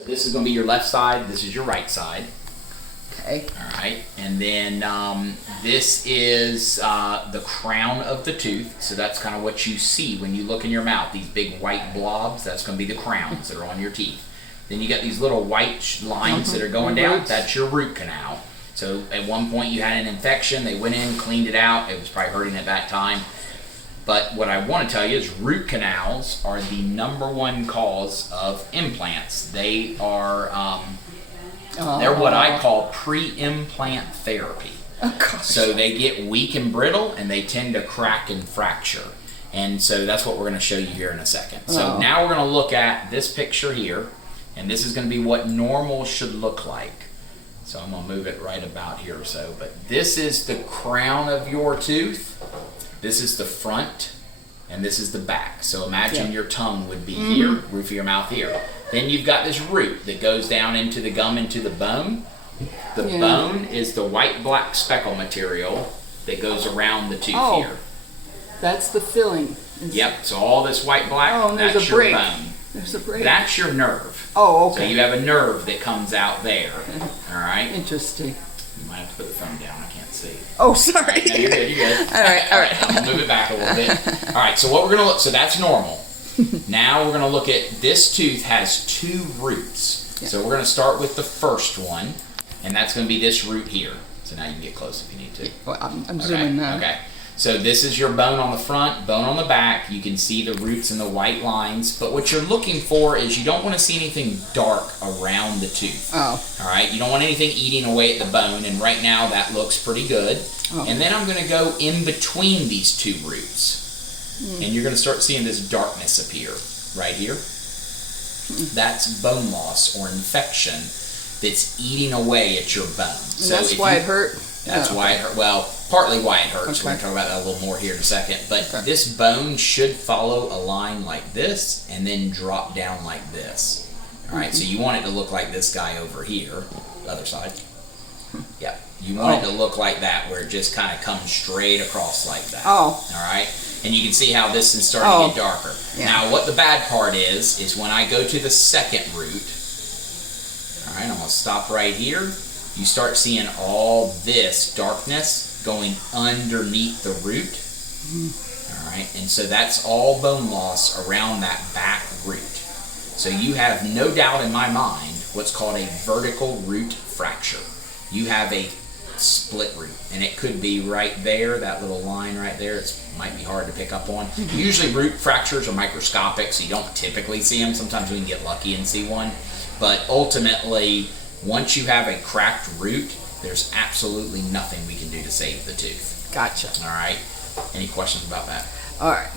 This is going to be your left side. This is your right side. Okay. All right. And then this is the crown of the tooth. So that's kind of what you see when you look in your mouth. These big white blobs, that's going to be the crowns that are on your teeth. Then you got these little white lines that are going down. Roots. That's your root canal. So at one point you had an infection. They went in, cleaned it out. It was probably hurting at that time. But what I want to tell you is root canals are the #1 cause of implants. They are, they're what I call pre-implant therapy. Oh, gosh. So they get weak and brittle and they tend to crack and fracture. And so that's what we're going to show you here in a second. So now we're going to look at this picture here, and this is going to be what normal should look like. So I'm going to move it right about here or so. But this is the crown of your tooth. This is the front, and this is the back. So imagine your tongue would be here, roof of your mouth here. Then you've got this root that goes down into the gum, into the bone. The bone is the white-black speckle material that goes around the tooth here. That's the filling. Yep, so all this white-black, and there's that's a your break. bone. There's a break. That's your nerve. Oh, okay. So you have a nerve that comes out there, all right? Interesting. You might have to put the phone down, I can't see. Oh, sorry. No, you're good, you're good. All right. I'm gonna move it back a little bit. All right, so what we're gonna look, so that's normal. Now we're gonna look at, this tooth has 2 roots. So we're gonna start with the first one, and that's gonna be this root here. So now you can get close if you need to. Well, I'm zooming now. Okay. So this is your bone on the front, bone on the back. You can see the roots and the white lines. But what you're looking for is you don't want to see anything dark around the tooth. Oh. All right? You don't want anything eating away at the bone. And right now that looks pretty good. Oh. And then I'm going to go in between these 2 roots. And you're going to start seeing this darkness appear right here. That's bone loss or infection that's eating away at your bone. And that's why it hurt? That's why it hurt. Well, partly why it hurts. We're going to talk about that a little more here in a second. But this bone should follow a line like this and then drop down like this. All right, so you want it to look like this guy over here, the other side. Yeah, you want it to look like that, where it just kind of comes straight across like that. Oh. All right, and you can see how this is starting to get darker. Yeah. Now, what the bad part is when I go to the second root, all right, I'm going to stop right here. You start seeing all this darkness going underneath the root. All right, and so that's all bone loss around that back root. So you have no doubt in my mind what's called a vertical root fracture. You have a split root, and it could be right there, that little line right there. It might be hard to pick up on. Usually root fractures are microscopic, so you don't typically see them. Sometimes we can get lucky and see one. But ultimately, once you have a cracked root, there's absolutely nothing we can do to save the tooth. Gotcha. All right? Any questions about that? All right.